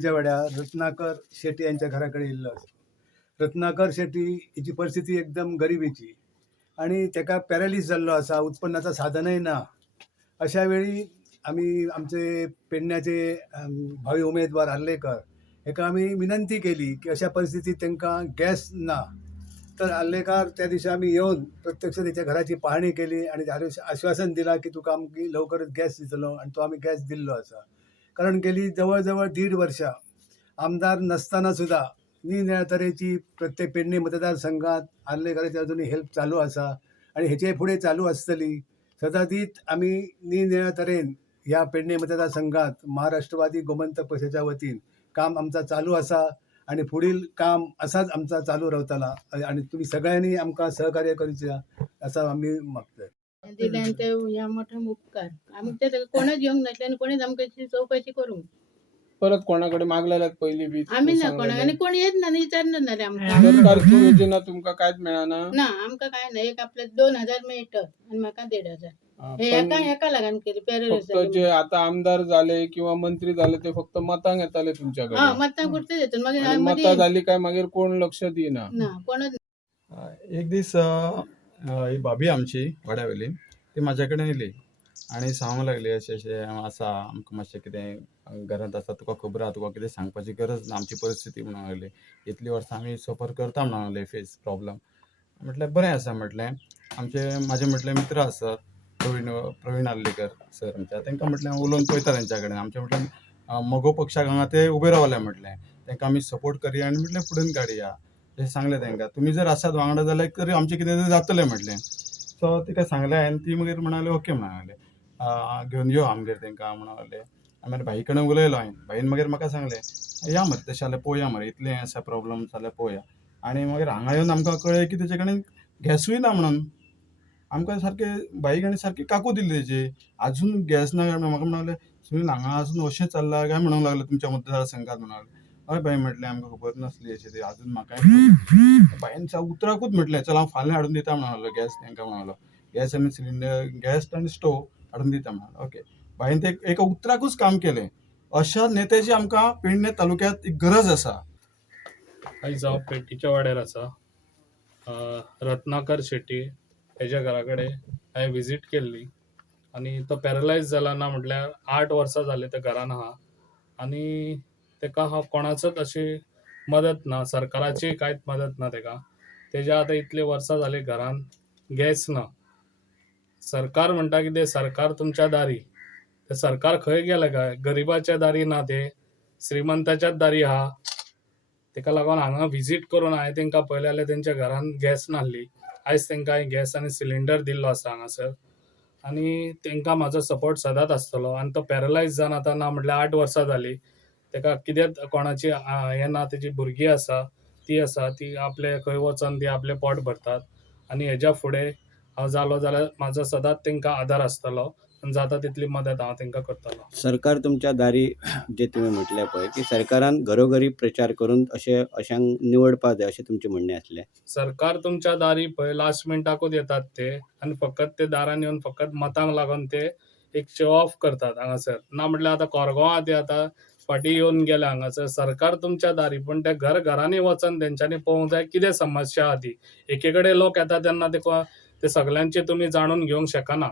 च्या वेळार रत्नाकर शेट्टी यांच्या घराकडे येयल्लो आसा. रत्नाकर शेट्टी हिची परिस्थिती एकदम गरिबीची आणि ताका पॅरालीस जाल्लो आसा, उत्पन्नाचं साधनही ना. अशा वेळी आम्ही आमचे पेडण्याचे भावी उमेदवार आर्लेकर हेका आम्ही विनंती केली की अशा परिस्थितीत त्यांना गॅस ना. तर आर्लेकर त्या दिवशी आम्ही येऊन प्रत्यक्ष त्याच्या घराची पाहणी केली आणि आश्वासन दिला की तुका आमकी लवकरच गॅस दितलो आणि तो आम्ही गॅस दिल्लो आसा. कारण गेली जवळजवळ 1.5 वर्षा आमदार नसताना सुद्धा निरनिळ्या तरेची प्रत्येक पेडणे मतदारसंघात आर्लेकरांची अजूनही हेल्प चालू आसा आणि हेचे फुडें चालू आसतली. सदांच आम्ही निरनिळ्या तरेन ह्या पेडणे मतदारसंघात महाराष्ट्रवादी गोमंतक पक्षाच्या वतीन काम आमचा चालू आसा आणि पुढील काम असाच आमचा चालू रावतला आणि तुम्ही सगळ्यांनी आमकां सहकार्य करूचा असं आम्ही मागतोय. दिल्यान ते ह्या मोठा उपकार आमी ते कोणच येवंक नासले आणि कोणीच आमकां चौकशी करूंक परत कोणाकडे मागलेल्यात पहिली बी आमी ना कोणाक आणि कोण येत ना विचारना ना रे आमकां सरकारची योजना तुमका कायच मिळाना. ना आमकां काय ना एक आपले 2,000 मेळटत आणि म्हाका 1,500 हे पण एका लागून केली पॅरलिस फक्त जे आता आमदार झाले किंवा मंत्री झाले ते फक्त मतांक येताले तुमच्याकडे हा मतां पुरते देतो आणि मागीर मता झाली काय मागीर कोण लक्ष दिना. ना कोणच एक दीस ही भाभी आमची वाड्यावयली ती म्हाजे कडेन येयली आणि सांगूंक लागली अशें अशें आसा आमकां मातशें कितें घरांत आसा तुका खबर आहा तुका कितें सांगपाची गरज ना आमची परिस्थिती म्हणून लागली इतली वर्सां आमी सफर करता म्हणून लागले फेस प्रॉब्लम म्हटल्यार बरें आसा म्हटलें म्हाजे म्हटलें मित्र आसात प्रवीण आर्लेकर सर आमच्या तांकां म्हटलें हांव उलोवन पळयता तेंच्या कडेन आमचें म्हटलें मोगो पक्षाक हांगा ते उबे रावले म्हटलें तांकां आमी सपोर्ट करया आनी म्हटलें फुडें काडया अशें सांगलें तांकां तुमी जर आसात वांगडा जाल्यार तरी आमचें कितें तरी जातलें म्हटलें. सो तिका सांगलें आनी ती मागीर म्हणाली ओके म्हणाले घेवन यो आमगेर तांकां म्हणून लागलें. मागीर भाई कडेन उलयलो हांवें भाईन मागीर म्हाका सांगलें या मरे तशें जाल्यार पळोवया मरे इतलें आसा प्रॉब्लम जाल्यार पळोवया आनी मागीर हांगा येवन आमकां कळ्ळें की तेजे कडेन गॅसूय ना म्हणून आमकां सारकें बाईक आनी सारकी काकू दिली तेजी आजून गॅस ना काय म्हाका म्हणाले सुनील हांगा आजून अशें चल्लां काय म्हणूंक लागलें तुमच्या मतदारसंघात म्हणून लागलें. हय बाई म्हटलें आमकां खबर नासली अशें ती आजून म्हाका बाईन उतराकूच म्हटलें चल हांव फाल्यां हाडून दिता म्हणून लागलो गॅस तांकां म्हणून लागलो गॅस आनी सिलिंडर गॅस आनी स्टोव हाडून दिता म्हणून ओके बाईन ते एका उतराकूच काम केलें. अशा नेत्याची आमकां पेडणे तालुक्यांत गरज आसा. आयज हांव पेडणेच्या वाड्यार आसा. रत्नाकर शेट्टी हेज्या घरा कडेन हांवें विजीट केल्ली आनी तो पॅरलायज जाला ना म्हटल्यार 8 वर्सां जालीं ते घरान आहा आनी ताका कोणाचोच अशी मदत ना सरकाराची कांयच मदत ना ताका तेज्या आतां इतली वर्सां जालीं घरान गॅस ना. सरकार म्हणटा कितें सरकार तुमच्या दारी ते सरकार खंय गेलें काय गरिबाच्या दारी ना ते श्रीमंताच्याच दारी आहा. ताका लागून हांगा विजीट करून हांवें तांकां पळयलें जाल्यार तेंच्या घरान गॅस नासली. आयज तांकां हांवें गॅस आनी सिलिंडर दिल्लो आसा हांगासर आनी तांकां म्हाजो सपोर्ट सदांच आसतलो आनी तो पॅरलायज जावन आतां ना म्हटल्यार 8 वर्सां जालीं ताका कितेंच कोणाची हें ना तेजी भुरगीं आसा ती आपले खंय वचोन ती आपलें पोट भरतात आनी हेज्या फुडें हांव जालो जाल्यार म्हाजो सदांच तांकां आदार आसतलो आनी जाता तितली मदत हांव तांकां करतलो. सरकार तुमच्या दारी जे तुमी म्हटलें पळय की सरकारान घरोघरी प्रचार करून अशांक निवडपा जाय अशें तुमचें म्हणणें आसलें. सरकार तुमच्या दारी पळय लास्ट मिनटाकूच येतात ते आनी फकत ते दारान येवन फकत मतांक लागून ते एक शो ऑफ करतात हांगासर ना म्हटल्यार आतां कोरगांवां ते आतां फाटीं येवन गेल्या हांगासर सरकार तुमच्या दारी पूण त्या घरांनी वचोन तेंच्यांनी पळोवंक जाय कितें समस्या आहा ती एके कडेन लोक येता तेन्ना ते सगळ्यांचे तुमी जाणून घेवंक शकना.